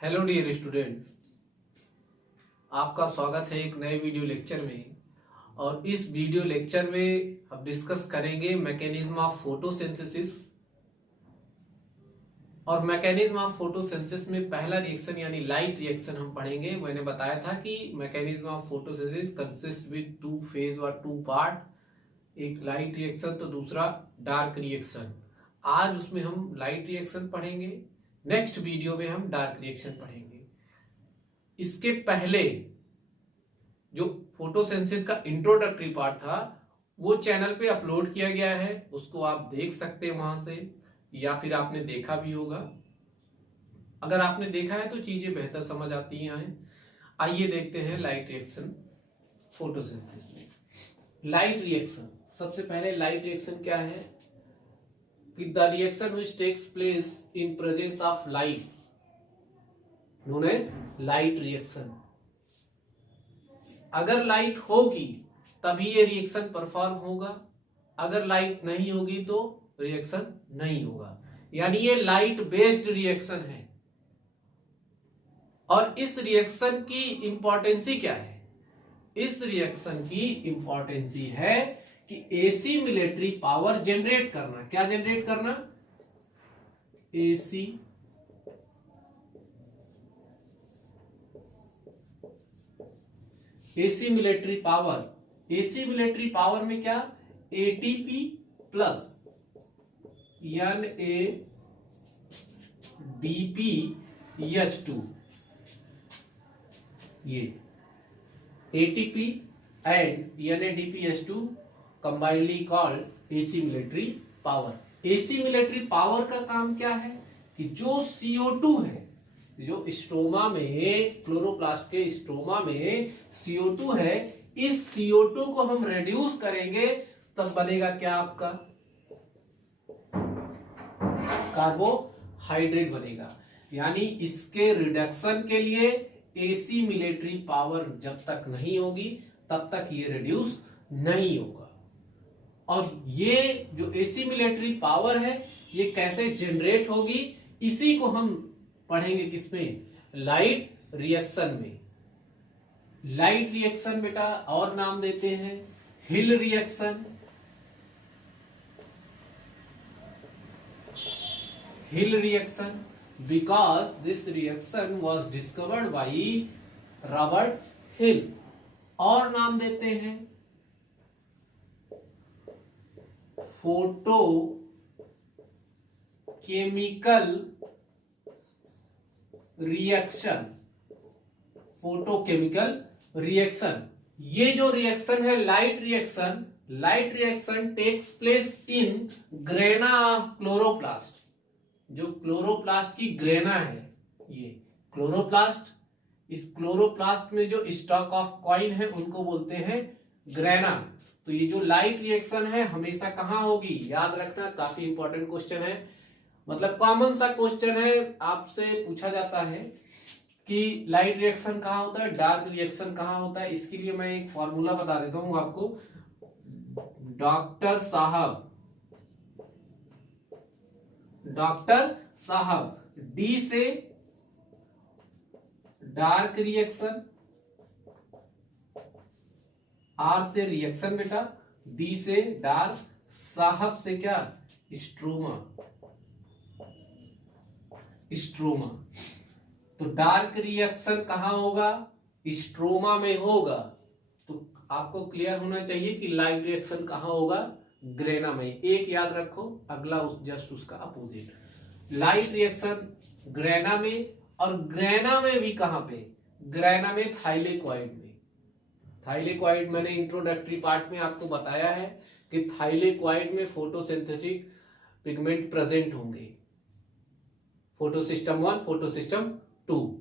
Hello dear students, आपका स्वागत है एक नए वीडियो लेक्चर में। और इस वीडियो लेक्चर में हम डिस्कस करेंगे मैकेनिज्म ऑफ फोटोसिंथेसिस। और मैकेनिज्म ऑफ फोटोसिंथेसिस में पहला रिएक्शन यानी लाइट रिएक्शन हम पढ़ेंगे। मैंने बताया था कि mechanism of photosynthesis consist with two phase और टू पार्ट, एक लाइट रिएक्शन तो दूसरा डार्क रिएक्शन। आज उसमें हम लाइट रिएक्शन पढ़ेंगे, नेक्स्ट वीडियो में हम डार्क रिएक्शन पढ़ेंगे। इसके पहले जो फोटोसिंथेसिस का इंट्रोडक्टरी पार्ट था वो चैनल पे अपलोड किया गया है, उसको आप देख सकते हैं वहां से, या फिर आपने देखा भी होगा। अगर आपने देखा है तो चीजें बेहतर समझ आती हैं। आइए देखते हैं लाइट रिएक्शन फोटोसिंथेसिस में। लाइट रिएक्शन, सबसे पहले लाइट रिएक्शन क्या है कि the reaction which takes place in presence of light known as light reaction. अगर लाइट होगी तभी ये रिएक्शन परफॉर्म होगा, अगर लाइट नहीं होगी तो रिएक्शन नहीं होगा। यानी ये लाइट बेस्ड रिएक्शन है। और इस रिएक्शन की इंपॉर्टेंसी क्या है? इस रिएक्शन की इंपॉर्टेंसी है कि एसी मिलिट्री पावर जनरेट करना। क्या जनरेट करना? AC military power. AC military power में क्या? एटीपी प्लस NADPH2, ये ATP and NADPH2 combinedly called AC military power. AC military power का काम क्या है कि जो CO2 है, जो स्ट्रोमा में, क्लोरोप्लास्ट के स्ट्रोमा में CO2 है, इस CO2 को हम रेड्यूस करेंगे तब बनेगा क्या? आपका कार्बोहाइड्रेट बनेगा। यानी इसके रिडक्शन के लिए एसी मिलिट्री पावर जब तक नहीं होगी तब तक ये रिड्यूस नहीं होगा। और ये जो एसी मिलिट्री पावर है ये कैसे जनरेट होगी, इसी को हम पढ़ेंगे किसमें? लाइट रिएक्शन में। लाइट रिएक्शन बेटा और नाम देते हैं Hill reaction. Hill reaction because this reaction was discovered by Robert Hill. और नाम देते हैं photo chemical reaction. Photochemical reaction, ये जो रिएक्शन है light reaction, light reaction takes place in grana of chloroplast. जो क्लोरोप्लास्ट की ग्रेना है, ये क्लोरोप्लास्ट, इस क्लोरोप्लास्ट में जो स्टॉक ऑफ कॉइन है उनको बोलते हैं ग्रेना। तो ये जो लाइट रिएक्शन है हमेशा कहां होगी? याद रखना, काफी इंपॉर्टेंट क्वेश्चन है, मतलब कॉमन सा क्वेश्चन है, आपसे पूछा जाता है कि लाइट रिएक्शन कहां होता है, डार्क रिएक्शन कहां होता है। इसके लिए मैं एक फॉर्मूला बता देता हूं आपको। डॉक्टर साहब, डी से डार्क रिएक्शन, आर से रिएक्शन बेटा, डी से डार्क, साहब से क्या? स्ट्रोमा। तो डार्क रिएक्शन कहां होगा? स्ट्रोमा में होगा। तो आपको क्लियर होना चाहिए कि लाइट रिएक्शन कहां होगा? ग्रेना में। एक याद रखो, अगला जस्ट उसका अपोजिट। लाइट रिएक्शन ग्रेना में, और ग्रेना में भी कहां पे? ग्रेना में थाइलेक्वाइड में। थाइलेक्वाइड मैंने इंट्रोडक्टरी पार्ट में आपको बताया है कि थाइलेक्वाइड में फोटोसिंथेटिक पिगमेंट प्रेजेंट होंगे। Photosystem 1, photosystem 2।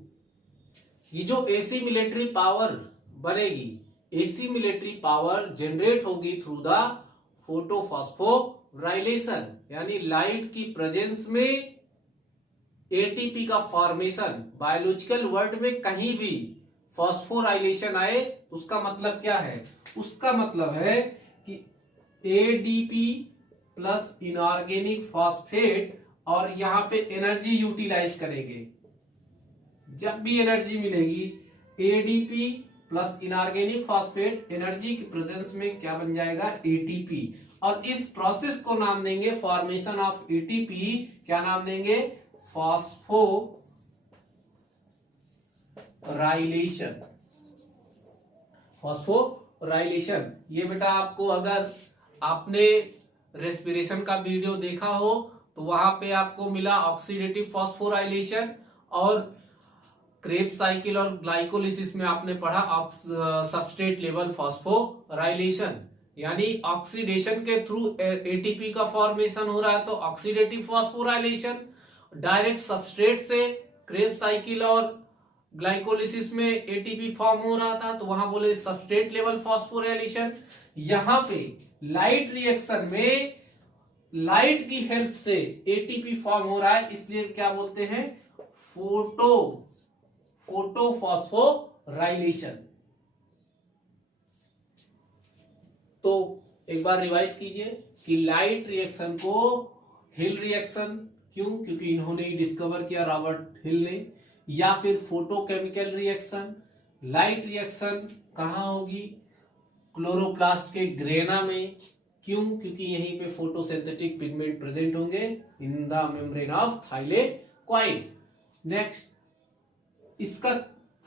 ये जो एसी मिलिट्री पावर बनेगी, एसी मिलिट्री पावर जनरेट होगी थ्रू द फोटोफॉस्फोराइलेशन, यानी लाइट की प्रेजेंस में एटीपी का फॉर्मेशन। बायोलॉजिकल वर्ड में कहीं भी फॉस्फोराइलेशन आए उसका मतलब क्या है? उसका मतलब है कि एडीपी प्लस इनऑर्गेनिक फॉस्फेट, और यहां पे एनर्जी यूटिलाइज करेंगे। जब भी एनर्जी मिलेगी ADP plus inorganic phosphate energy की प्रेजेंस में क्या बन जाएगा, एटीपी। और इस प्रोसेस को नाम देंगे फॉर्मेशन ऑफ एटीपी, क्या नाम देंगे, फॉस्फोराइलेशन। फॉस्फोराइलेशन ये बेटा आपको अगर आपने रेस्पिरेशन का वीडियो देखा हो तो वहां पे आपको मिला ऑक्सीडेटिव फॉस्फोराइलेशन, और क्रेब्स साइकिल और ग्लाइकोलिसिस में आपने पढ़ा सबस्ट्रेट लेवल फॉस्फोराइलेशन। यानी ऑक्सीडेशन के थ्रू एटीपी का फॉर्मेशन हो रहा है तो ऑक्सीडेटिव फॉस्फोराइलेशन, डायरेक्ट सबस्ट्रेट से क्रेब्स साइकिल और ग्लाइकोलिसिस में एटीपी फॉर्म हो रहा था तो वहां बोले सबस्ट्रेट लेवल फॉस्फोराइलेशन। यहां पे लाइट रिएक्शन में लाइट की हेल्प से एटीपी फॉर्म हो रहा है, इसलिए क्या बोलते हैं, फोटोफॉस्फोराइलेशन। तो एक बार रिवाइज कीजिए कि लाइट रिएक्शन को हिल रिएक्शन, क्यों, क्योंकि इन्होंने ही डिस्कवर किया, रॉबर्ट हिल ने। या फिर फोटोकेमिकल रिएक्शन, लाइट रिएक्शन कहां होगी, क्लोरोप्लास्ट के ग्रेना में, क्यों, क्योंकि यहीं पे फोटोसिंथेटिक पिगमेंट प्रेजेंट होंगे in the membrane of thylakoid. Next, इसका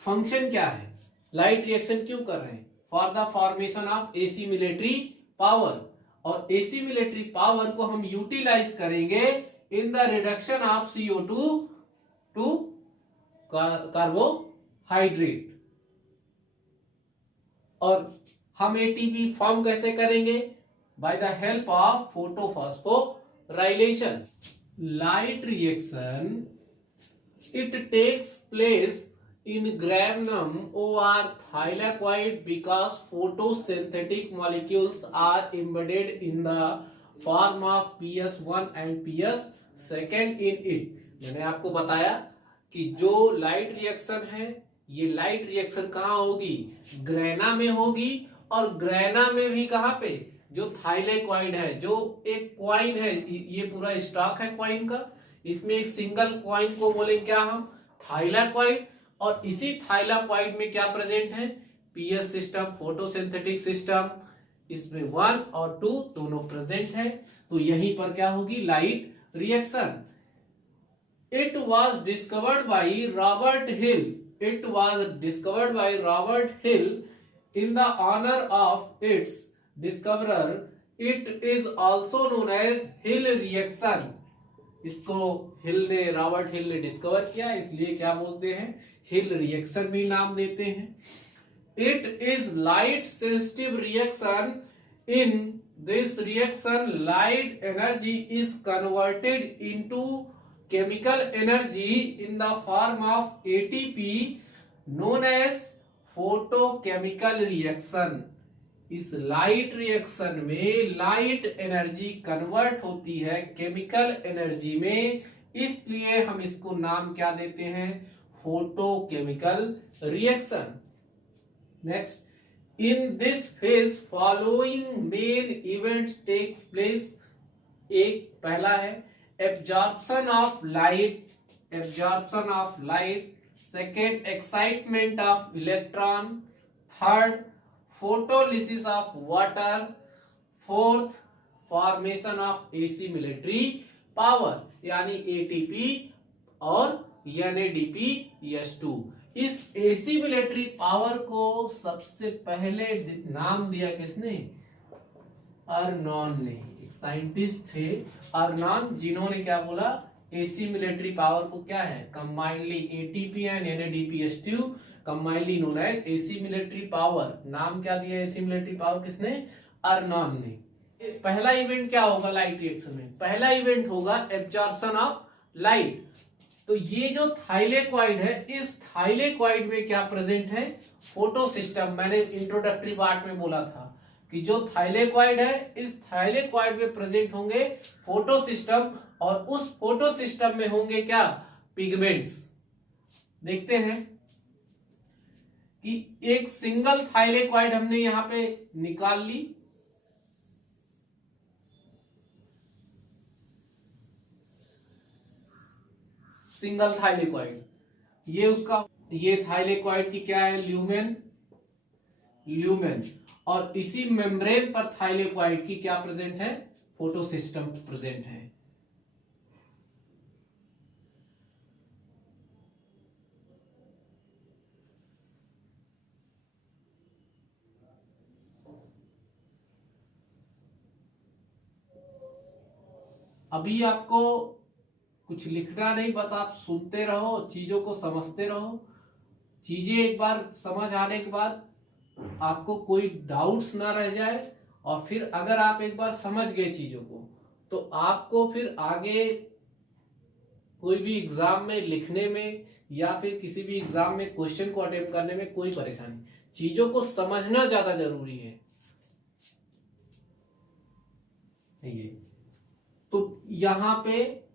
फंक्शन क्या है, लाइट रिएक्शन क्यों कर रहे हैं, for the formation of assimilatory power, और एसिमिलेटरी पावर को हम यूटिलाइज करेंगे in the reduction of CO2 to carbohydrate. और हम एटीपी फॉर्म कैसे करेंगे, by the help of photophosphorylation. Light reaction it takes place in gramenum or thylakoid because photosynthetic molecules are embedded in the form of PS1 and PS2 in it। मैंने आपको बताया कि जो light reaction है ये light reaction कहाँ होगी, grana में होगी, और ग्रेना में भी कहाँ पे, जो थाइलेकॉइड है, जो एक क्वाइन है, ये पूरा स्टॉक है क्वाइन का, इसमें एक सिंगल क्वाइन को बोले क्या हम, थाइलाकॉइड, और इसी थाइलाकॉइड में क्या प्रेजेंट है, पीएस सिस्टम, फोटोसिंथेटिक सिस्टम, इसमें 1 और 2 दोनों प्रेजेंट है। तो यहीं पर क्या होगी, light reaction. It was discovered by Robert Hill, it was discovered by Robert Hill in the honour of its discoverer, it is also known as Hill reaction. इसको हिल ने, रॉबर्ट हिल ने डिस्कवर किया, इसलिए क्या बोलते हैं, हिल रिएक्शन भी नाम देते हैं। It is light sensitive reaction, in this reaction light energy is converted into chemical energy in the form of ATP known as photochemical reaction. इस लाइट रिएक्शन में लाइट एनर्जी कन्वर्ट होती है chemical energy में, इसलिए हम इसको नाम क्या देते हैं, photochemical reaction. Next, in this phase following main events takes place. एक पहला है absorption of light, absorption of light, second excitement of electron, third photolysis of water, fourth formation of assimilatory power यानी एटीपी और NADPH2। इस assimilatory power को सबसे पहले नाम दिया किसने, अर्नॉन ने। साइंटिस्ट थे अर्नॉन, जिन्होंने क्या बोला, एसिमिलेटरी पावर को क्या है, combinedly ATP and NADPH2 combinedly known as assimilatory power. नाम क्या दिया एसिमिलेटरी पावर, किसने, अर्नॉन ने। पहला इवेंट क्या होगा लाइट रिएक्शन में, पहला इवेंट होगा एब्जॉर्प्शन ऑफ लाइट। तो ये जो थाइलेकॉइड है, इस थाइलेकॉइड में क्या प्रेजेंट है, फोटो सिस्टम। मैंने इंट्रोडक्टरी पार्ट में बोला था कि जो थाइलेकॉइड है, इस थाइलेकॉइड में प्रेजेंट होंगे फोटो सिस्टम, और उस फोटो सिस्टम में होंगे क्या, पिगमेंट्स। देखते हैं कि एक सिंगल थाइलेकॉइड हमने यहां पे निकाल ली, सिंगल थाइलेकॉइड। ये उसका, ये थाइलेकॉइड की क्या है, ल्यूमेन, ल्यूमेन। और इसी मेम्ब्रेन पर थाइलेकॉइड की क्या प्रेजेंट है, फोटोसिस्टम प्रेजेंट है। अभी आपको कुछ लिखना नहीं, बस आप सुनते रहो, चीजों को समझते रहो। चीजें एक बार समझ आने के बाद आपको कोई डाउट्स ना रह जाए, और फिर अगर आप एक बार समझ गए चीजों को, तो आपको फिर आगे कोई भी एग्जाम में लिखने में या फिर किसी भी एग्जाम में क्वेश्चन को अटेम्प्ट करने में कोई परेशानी, चीजों को समझना ज्यादा जरूरी है। ये तो यहां पे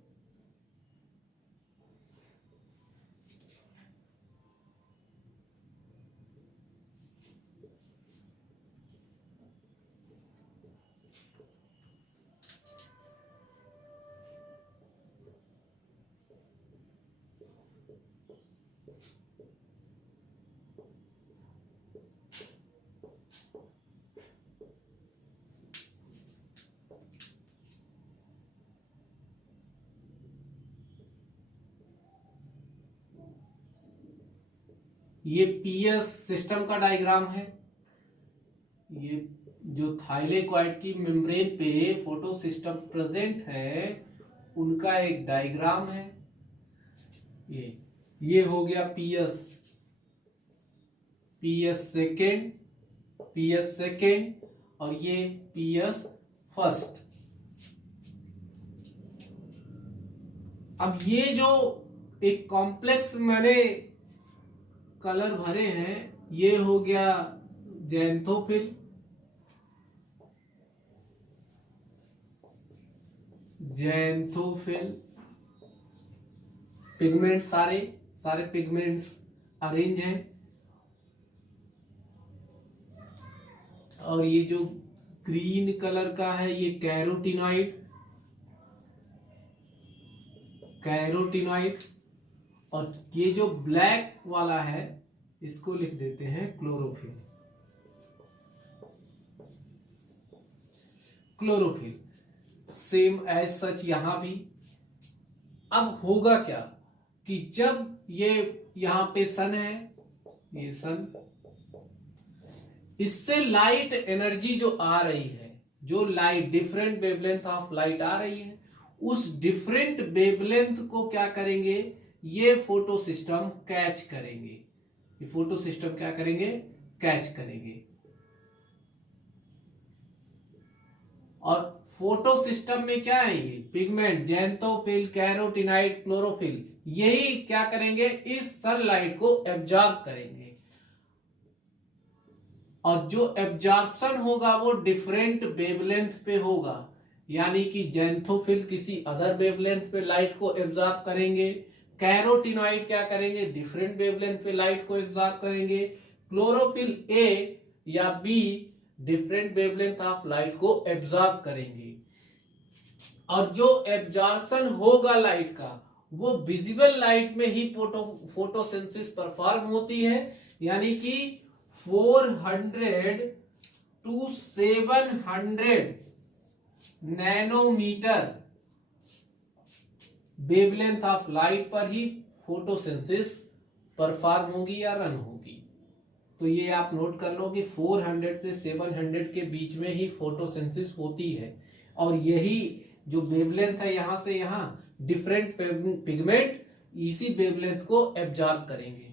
ये पीएस सिस्टम का डायग्राम है। ये जो थाइलेकॉइड की मेम्ब्रेन पे फोटो सिस्टम प्रेजेंट है, उनका एक डायग्राम है। ये हो गया PS, PS second, PS second, और ये पीएस फर्स्ट। अब ये जो एक कॉम्प्लेक्स मैंने कलर भरे हैं, ये हो गया ज़ैंथोफिल, ज़ैंथोफिल पिगमेंट, सारे सारे पिगमेंट्स अरेंज हैं। और ये जो ग्रीन कलर का है, ये कैरोटिनॉइड, कैरोटिनॉइड। और ये जो ब्लैक वाला है, इसको लिख देते हैं chlorophyll, chlorophyll. Same as such यहां भी। अब होगा क्या कि जब ये यहां पे सन है, ये सन, इससे लाइट एनर्जी जो आ रही है, जो light different wavelength of light आ रही है, उस डिफरेंट वेवलेंथ को क्या करेंगे, ये फोटो सिस्टम कैच करेंगे। ये फोटो सिस्टम क्या करेंगे, कैच करेंगे। और फोटो सिस्टम में क्या है, ये पिगमेंट, ज़ैंथोफिल, कैरोटिनॉइड, क्लोरोफिल, यही क्या करेंगे, इस सनलाइट को एब्जॉर्ब करेंगे। और जो एब्जॉर्प्शन होगा वो डिफरेंट वेवलेंथ पे होगा, यानी कि ज़ैंथोफिल किसी अदर वेवलेंथ पे लाइट को एब्जॉर्ब करेंगे, कैरोटिनॉइड क्या करेंगे, डिफरेंट वेवलेंथ पे लाइट को एब्जॉर्ब करेंगे, क्लोरोफिल ए या be different wavelength of light को एब्जॉर्ब करेंगे। और जो एब्जॉर्प्शन होगा लाइट का, वो विजिबल लाइट में ही फोटोसिंथेसिस परफॉर्म होती है, यानी कि 400 to 700 nanometre wavelength of light पर ही फोटोसिंथेसिस परफॉर्म होगी या रन होगी। तो ये आप नोट कर लो कि 400 से 700 के बीच में ही फोटोसिंथेसिस होती है। और यही जो वेवलेंथ है, यहां से यहां डिफरेंट पिगमेंट इसी वेवलेंथ को एब्जॉर्ब करेंगे।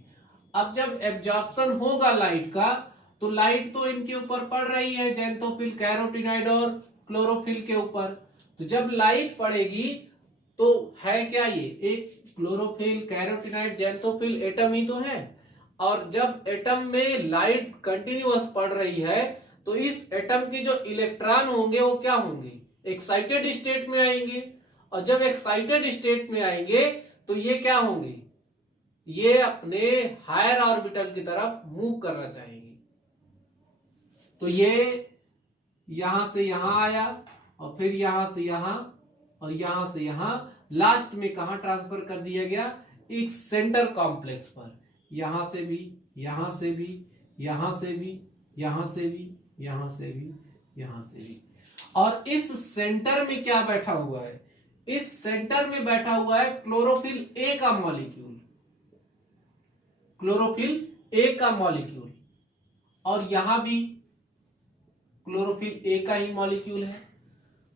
अब जब एब्जॉर्प्शन होगा लाइट का, तो लाइट तो इनके ऊपर पड़ रही है, ज़ैंथोफिल, कैरोटिनॉइड और क्लोरोफिल के ऊपर। तो जब लाइट पड़ेगी तो है क्या, ये एक क्लोरोफिल, कैरोटिनॉइड, ज़ैंथोफिल एटम ही तो है। और जब एटम में लाइट कंटिन्यूअस पड़ रही है, तो इस एटम के जो इलेक्ट्रॉन होंगे वो क्या होंगे, एक्साइटेड स्टेट में आएंगे। और जब एक्साइटेड स्टेट में आएंगे तो ये क्या होंगे, ये अपने हायर ऑर्बिटल की तरफ मूव करना चाहेंगे। तो ये यहां से यहां आया, और फिर यहां से यहां, और यहां से यहां, लास्ट में कहां ट्रांसफर कर दिया गया, एक सेंटर कॉम्प्लेक्स पर, यहां से भी, यहां से भी, यहां से भी, यहां से भी, यहां से भी, यहां से भी। और इस सेंटर में क्या बैठा हुआ है? इस सेंटर में बैठा हुआ है क्लोरोफिल ए का मॉलिक्यूल, क्लोरोफिल ए का मॉलिक्यूल। और यहां भी क्लोरोफिल ए का ही मॉलिक्यूल है।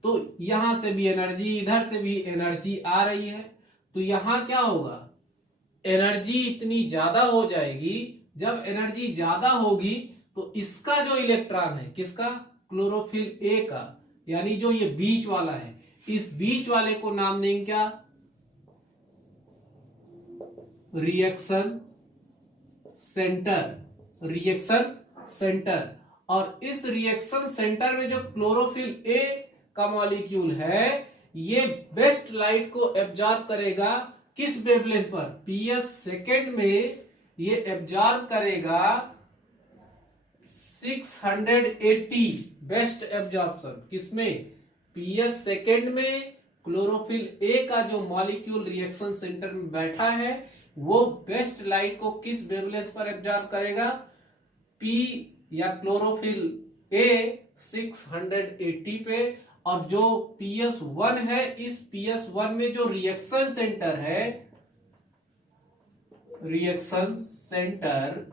तो यहां से भी एनर्जी, इधर से भी एनर्जी आ रही है। तो यहां क्या होगा? एनर्जी इतनी ज्यादा हो जाएगी। जब एनर्जी ज्यादा होगी तो इसका जो इलेक्ट्रॉन है, किसका? क्लोरोफिल ए का, यानी जो ये बीच वाला है, इस बीच वाले को नाम देंगे क्या? Reaction centre, reaction centre. और इस रिएक्शन सेंटर में जो क्लोरोफिल ए का मॉलिक्यूल है, ये बेस्ट लाइट को एब्जॉर्ब करेगा किस वेवलेंथ पर? पीएस सेकेंड में ये एब्जॉर्ब करेगा 680 बेस्ट एब्जॉर्प्शन। किसमें? पीएस सेकेंड में क्लोरोफिल ए का जो मॉलिक्यूल रिएक्शन सेंटर में बैठा है, वो बेस्ट लाइट को किस वेवलेंथ पर एब्जॉर्ब करेगा? पी या क्लोरोफिल ए 680 पे। और जो PS1 है, इस PS1 में जो रिएक्शन सेंटर है, रिएक्शन सेंटर,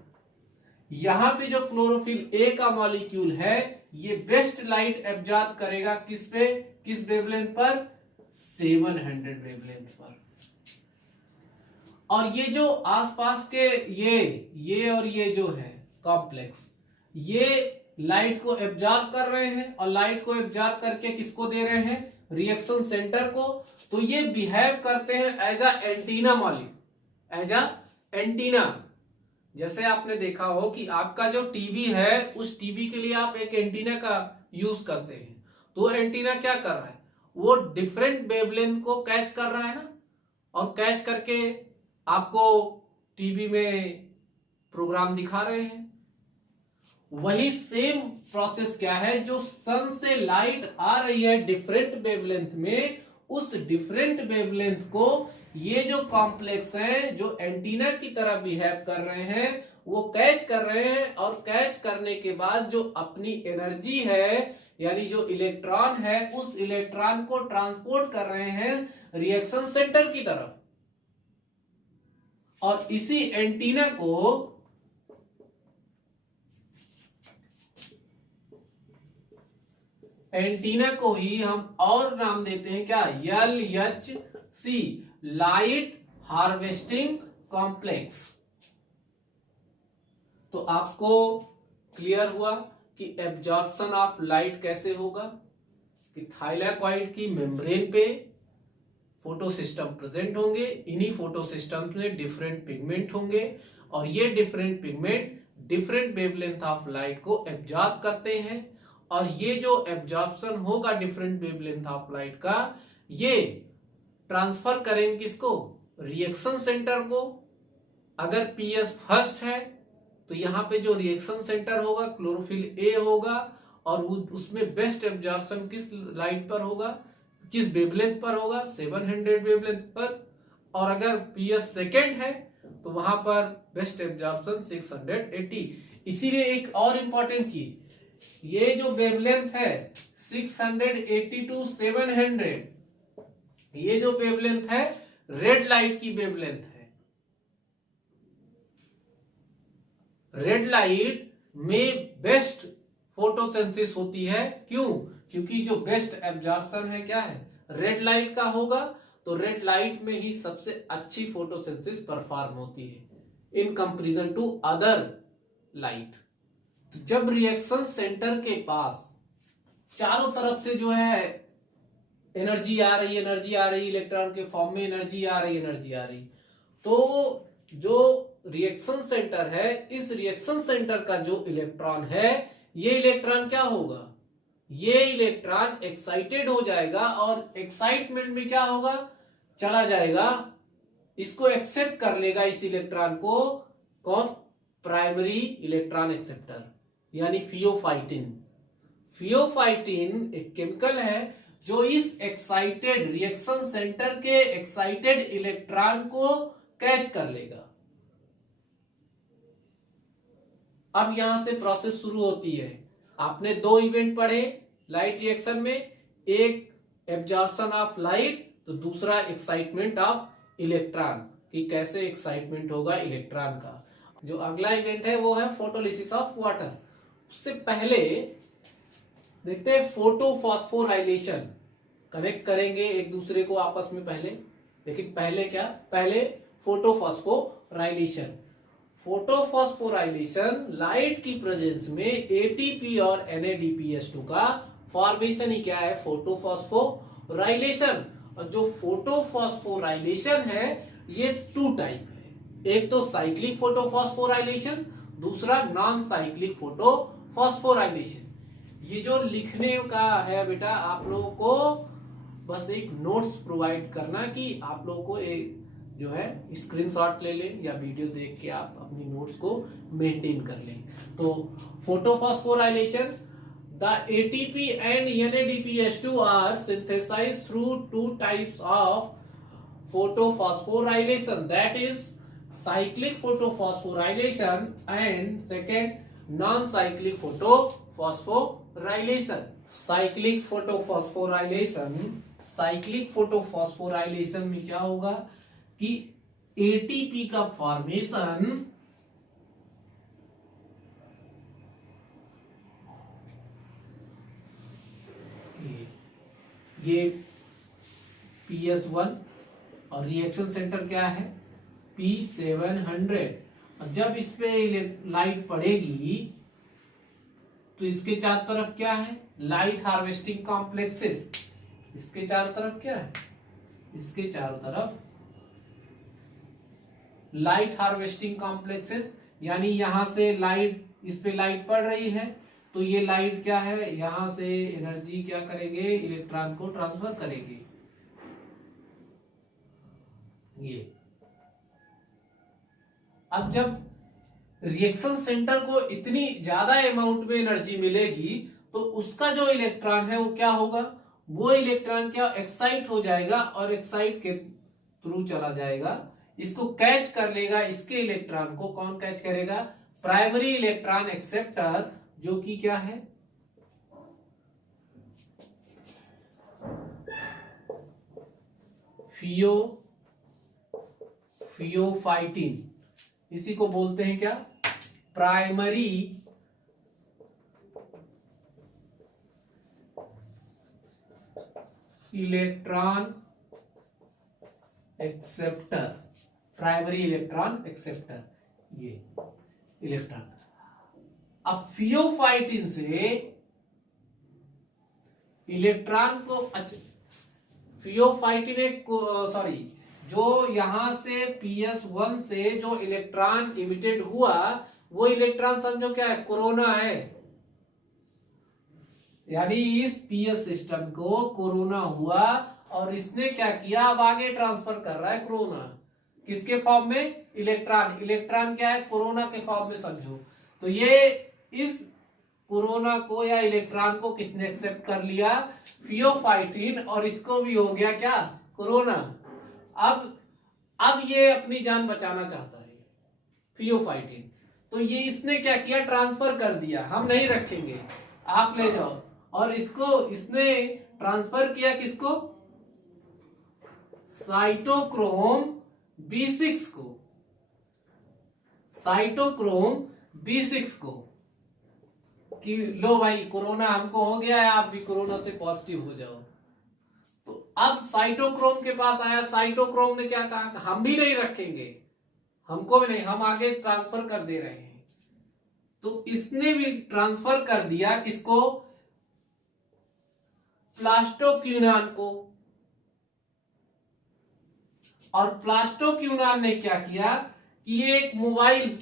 यहां पे जो क्लोरोफिल ए का मॉलिक्यूल है, ये बेस्ट लाइट एब्जॉर्ब करेगा किस पे? किस वेवलेंथ पर? 700 वेवलेंथ पर। और ये जो आसपास के ये और ये जो है कॉम्प्लेक्स, ये लाइट को एब्जॉर्ब कर रहे हैं। और लाइट को एब्जॉर्ब करके किसको दे रहे हैं? रिएक्शन सेंटर को। तो ये बिहेव करते हैं as a antenna molecule, as a antenna. जैसे आपने देखा हो कि आपका जो टीवी है, उस टीवी के लिए आप एक एंटीना का यूज करते हैं। तो एंटीना क्या कर रहा है? वो डिफरेंट वेवलेंथ को कैच कर रहा है ना, और कैच करके आपको टीवी में प्रोग्राम दिखा रहे हैं। वही सेम प्रोसेस क्या है? जो सन से लाइट आ रही है डिफरेंट वेवलेंथ में, उस डिफरेंट वेवलेंथ को ये जो कॉम्प्लेक्स है, जो एंटीना की तरह बिहेव कर रहे हैं, वो कैच कर रहे हैं। और कैच करने के बाद जो अपनी एनर्जी है, यानी जो इलेक्ट्रॉन है, उस इलेक्ट्रॉन को ट्रांसपोर्ट कर रहे हैं रिएक्शन सेंटर की तरफ। और इसी एंटीना को ही हम और नाम देते हैं क्या? LHC, light harvesting complex. तो आपको क्लियर हुआ कि एब्जॉर्प्शन ऑफ लाइट कैसे होगा, कि थाइलाकॉइड की मेम्ब्रेन पे फोटो सिस्टम प्रेजेंट होंगे। इन्हीं फोटो सिस्टम में डिफरेंट पिगमेंट होंगे, और ये different pigment different wavelength of light को एब्जॉर्ब करते हैं। और ये जो एब्जॉर्प्शन होगा डिफरेंट वेवलेंथ ऑफ लाइट का, ये ट्रांसफर करेंगे किसको? रिएक्शन सेंटर को। अगर PS फर्स्ट है तो यहां पे जो रिएक्शन सेंटर होगा क्लोरोफिल ए होगा, और उसमें बेस्ट एब्जॉर्प्शन किस लाइट पर होगा? किस वेवलेंथ पर होगा? 700 वेवलेंथ पर। और अगर PS सेकेंड है तो वहां पर बेस्ट एब्जॉर्प्शन 680। इसीलिए एक और इंपॉर्टेंट चीज, ये जो वेवलेंथ है 680 टू 700, ये जो वेवलेंथ है रेड लाइट की वेवलेंथ है। रेड लाइट में बेस्ट फोटोसिंथेसिस होती है। क्यों? क्योंकि जो बेस्ट एब्जॉर्प्शन है क्या है? रेड लाइट का होगा। तो रेड लाइट में ही सबसे अच्छी फोटोसिंथेसिस परफॉर्म होती है in comparison to other light. तो जब रिएक्शन सेंटर के पास चारों तरफ से जो है एनर्जी आ रही, इलेक्ट्रॉन के फॉर्म में एनर्जी आ रही, तो जो रिएक्शन सेंटर है, इस रिएक्शन सेंटर का जो इलेक्ट्रॉन है, ये इलेक्ट्रॉन क्या होगा? ये इलेक्ट्रॉन एक्साइटेड हो जाएगा, और एक्साइटमेंट में क्या होगा? चला जाएगा, इसको एक्सेप्ट कर लेगा इस इलेक्ट्रॉन को। कौन? प्राइमरी इलेक्ट्रॉन एक्सेप्टर, यानी फियोफाइटिन। फियोफाइटिन एक केमिकल है जो इस एक्साइटेड रिएक्शन सेंटर के एक्साइटेड इलेक्ट्रॉन को कैच कर लेगा। अब यहां से प्रोसेस शुरू होती है। आपने दो इवेंट पढ़े लाइट रिएक्शन में, एक एब्जॉर्प्शन ऑफ लाइट तो दूसरा एक्साइटमेंट ऑफ इलेक्ट्रॉन, कि कैसे एक्साइटमेंट होगा इलेक्ट्रॉन का। जो अगला इवेंट है वो है फोटोलिसिस ऑफ वाटर। उससे पहले देखते हैं फोटोफॉस्फोराइलेशन। कनेक्ट करेंगे एक दूसरे को आपस में पहले, लेकिन पहले क्या, पहले फोटोफॉस्फोराइलेशन। फोटोफॉस्फोराइलेशन लाइट की प्रेजेंस में एटीपी और NADPH2 का फॉर्मेशन ही क्या है, फोटोफॉस्फोराइलेशन। और जो फोटोफॉस्फोराइलेशन है ये टू टाइप है, एक तो साइक्लिक फोटोफॉस्फोराइलेशन, दूसरा नॉन साइक्लिक फोटोफॉस्फोराइलेशन। ये जो लिखने का है बेटा, आप लोगों को बस एक नोट्स प्रोवाइड करना कि आप लोगों को एक जो है स्क्रीनशॉट ले लें या वीडियो देख के आप अपनी नोट्स को मेंटेन कर लें। तो photophosphorylation, the ATP and NADPH2 are synthesized through two types of photophosphorylation, that is cyclic photophosphorylation and second non-cyclic photophosphorylation. Cyclic photophosphorylation में क्या होगा कि एटीपी का फॉर्मेशन ये PS1 और रिएक्शन सेंटर क्या है P700। और जब इस पे लाइट पड़ेगी तो इसके चारों तरफ क्या है, लाइट हार्वेस्टिंग कॉम्प्लेक्सेस। इसके चारों तरफ क्या है, इसके चारों तरफ लाइट हार्वेस्टिंग कॉम्प्लेक्सेस, यानी यहां से लाइट, इस पे लाइट पड़ रही है तो ये लाइट क्या है, यहां से एनर्जी क्या करेंगे, इलेक्ट्रॉन को ट्रांसफर करेंगे। ये अब जब रिएक्शन सेंटर को इतनी ज्यादा अमाउंट में एनर्जी मिलेगी तो उसका जो इलेक्ट्रॉन है वो क्या होगा, वो इलेक्ट्रॉन क्या एक्साइट हो जाएगा और एक्साइट के थ्रू चला जाएगा, इसको कैच कर लेगा। इसके इलेक्ट्रॉन को कौन कैच करेगा, प्राइमरी इलेक्ट्रॉन एक्सेप्टर, जो कि क्या है फियोफाइटिन। इसी को बोलते हैं क्या, primary electron acceptor, primary electron acceptor, ये इलेक्ट्रॉन। अब फियोफाइटिन से इलेक्ट्रॉन को, फियोफाइटिन एक सॉरी, जो यहां से PS1 से जो इलेक्ट्रॉन इमिटेड हुआ वो इलेक्ट्रॉन समझो क्या है, कोरोना है। यानी इस PS सिस्टम को कोरोना हुआ और इसने क्या किया, अब आगे ट्रांसफर कर रहा है कोरोना, किसके फॉर्म में, इलेक्ट्रॉन। इलेक्ट्रॉन क्या है, कोरोना के फॉर्म में समझो। तो ये इस कोरोना को या इलेक्ट्रॉन को किसने एक्सेप्ट कर लिया, फियोफाइटिन, और इसको भी हो गया क्या, कोरोना। अब ये अपनी जान बचाना चाहता है फियोफाइटिन, तो ये इसने क्या किया, ट्रांसफर कर दिया, हम नहीं रखेंगे, आप ले जाओ। और इसको इसने ट्रांसफर किया किसको, साइटोक्रोम B6 को, साइटोक्रोम B6 को, कि लो भाई कोरोना हमको हो गया है, आप भी कोरोना से पॉजिटिव हो जाओ। तो अब साइटोक्रोम के पास आया, साइटोक्रोम ने क्या कहा, हम भी नहीं रखेंगे, हमको भी नहीं, हम आगे ट्रांसफर कर दे रहे हैं। तो इसने भी ट्रांसफर कर दिया किसको, प्लास्टोक्यूनान को। और प्लास्टोक्यूनान ने क्या किया कि ये एक मोबाइल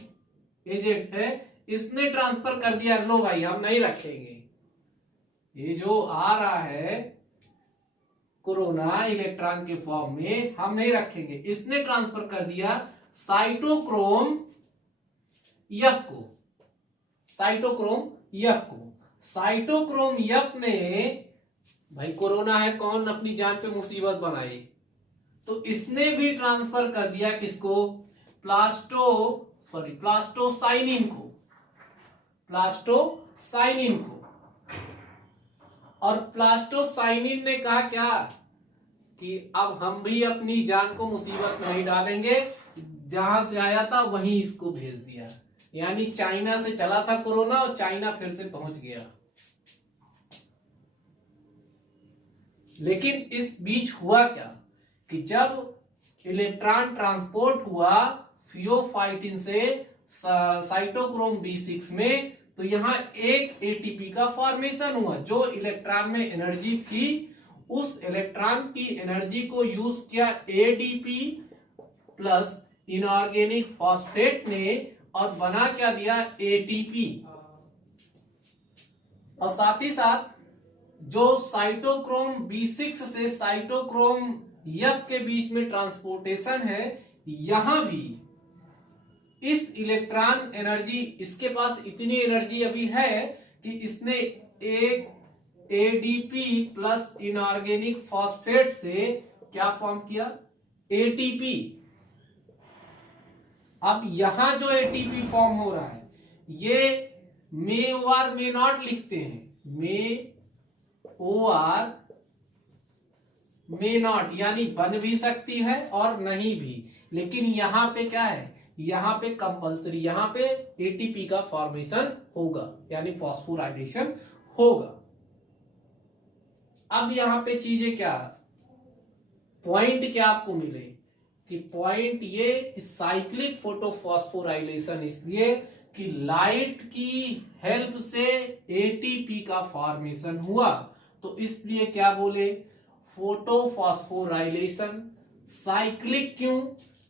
एजेंट है, इसने ट्रांसफर कर दिया, लो भाई हम नहीं रखेंगे, ये जो आ रहा है कोरोना इलेक्ट्रॉन के फॉर्म में, हम नहीं रखेंगे। इसने ट्रांसफर कर दिया साइटोक्रोम F को, साइटोक्रोम F को। साइटोक्रोम F ने, भाई कोरोना है, कौन अपनी जान पे मुसीबत बनाए, तो इसने भी ट्रांसफर कर दिया किसको, प्लास्टोसाइनिन को। और प्लास्टोसाइनिन ने कहा क्या कि अब हम भी अपनी जान को मुसीबत में नहीं डालेंगे, जहां से आया था वहीं इसको भेज दिया। यानी चाइना से चला था कोरोना और चाइना फिर से पहुंच गया। लेकिन इस बीच हुआ क्या कि जब इलेक्ट्रॉन ट्रांसपोर्ट हुआ फियोफाइटिन से साइटोक्रोम B6 में, तो यहां एक एटीपी का फॉर्मेशन हुआ। जो इलेक्ट्रॉन में एनर्जी थी उस इलेक्ट्रॉन की एनर्जी को यूज किया एडीपी प्लस इनऑर्गेनिक फॉस्फेट ने और बना क्या दिया, एटीपी। और साथ ही साथ जो साइटोक्रोम B6 से साइटोक्रोम F के बीच में ट्रांसपोर्टेशन है, यहां भी इस इलेक्ट्रॉन एनर्जी, इसके पास इतनी एनर्जी अभी है कि इसने एक एडीपी प्लस इनऑर्गेनिक फॉस्फेट से क्या फॉर्म किया, एटीपी। अब यहां जो एटीपी फॉर्म हो रहा है ये मे और मे नॉट लिखते हैं, मे और मे नॉट, यानी बन भी सकती है और नहीं भी। लेकिन यहां पे क्या है, यहां पे कंपल्सरी, यहां पे एटीपी का फॉर्मेशन होगा, यानी फॉस्फोराइलेशन होगा। अब यहां पे चीजें क्या, पॉइंट क्या आपको मिले कि पॉइंट ये साइक्लिक फोटोफॉस्फोराइलेशन, इसलिए कि लाइट की हेल्प से एटीपी का फॉर्मेशन हुआ, तो इसलिए क्या बोले, फोटोफॉस्फोराइलेशन। साइक्लिक क्यों,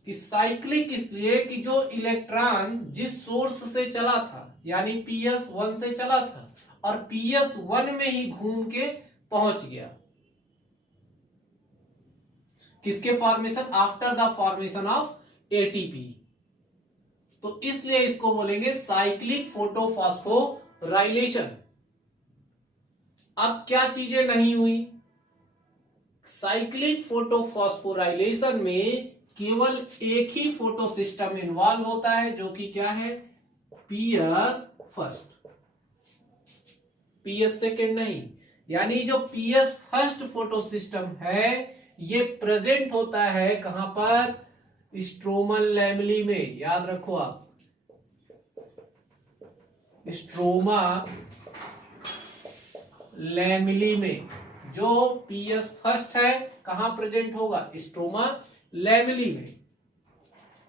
कि साइक्लिक इसलिए कि जो इलेक्ट्रॉन जिस सोर्स से चला था, यानी PS1 से चला था और PS1 में ही घूम के पहुंच गया किसके formation, after the formation of ATP. तो इसलिए इसको बोलेंगे साइक्लिक फोटोफॉस्फोराइलेशन। अब क्या चीजें नहीं हुई, साइक्लिक फोटोफॉस्फोराइलेशन में केवल एक ही फोटो सिस्टम इन्वॉल्व होता है, जो कि क्या है, PS फर्स्ट, PS सेकेंड नहीं। यानी जो PS फर्स्ट फोटो सिस्टम है ये प्रेजेंट होता है कहां पर, स्ट्रोमल लैमेली में। याद रखो आप, स्ट्रोमा लैमेली में जो PS फर्स्ट है कहां प्रेजेंट होगा, स्ट्रोमा लैमेली में।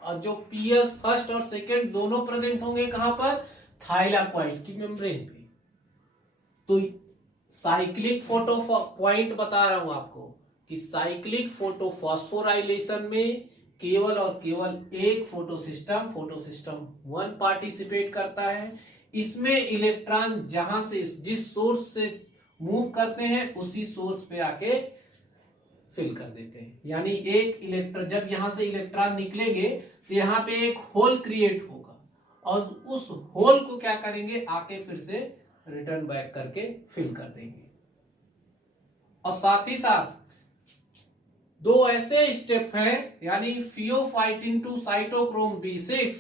और जो PS फर्स्ट और सेकेंड दोनों प्रेजेंट होंगे कहां पर, थाइलाकॉइड की मेम्ब्रेन पे। तो साइक्लिक फोटो पॉइंट बता रहा हूं आपको कि साइक्लिक फोटोफॉस्फोराइलेशन में केवल और केवल एक फोटो सिस्टम 1 पार्टिसिपेट करता है। इसमें इलेक्ट्रॉन जहां से, जिस सोर्स से मूव करते हैं उसी सोर्स पे आके फिल कर देते हैं। यानी एक इलेक्ट्रॉन, जब यहां से इलेक्ट्रॉन निकलेंगे तो यहां पे एक होल क्रिएट होगा और उस होल को क्या करेंगे, आके फिर से रिटर्न बैक करके फिल कर देंगे। और साथ ही साथ दो ऐसे स्टेप हैं, यानी pheophytin to cytochrome B6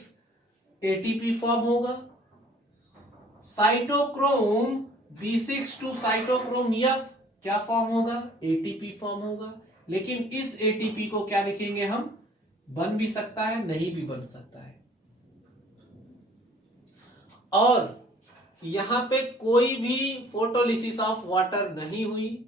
ATP form होगा, cytochrome B6 to cytochrome F क्या फॉर्म होगा, एटीपी फॉर्म होगा। लेकिन इस एटीपी को क्या लिखेंगे हम, बन भी सकता है नहीं भी बन सकता है। और यहां पे कोई भी फोटोलिसिस ऑफ वाटर नहीं हुई,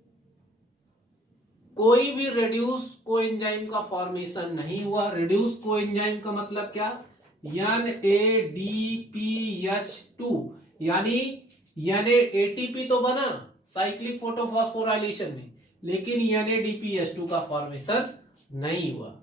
कोई भी रेड्यूस कोएंजाइम का फॉर्मेशन नहीं हुआ। रेड्यूस कोएंजाइम का मतलब क्या, NADPH2, यानी एटीपी तो बना साइक्लिक फोटोफॉस्फोराइलेशन में, लेकिन NADPH2 का फॉर्मेशन नहीं हुआ।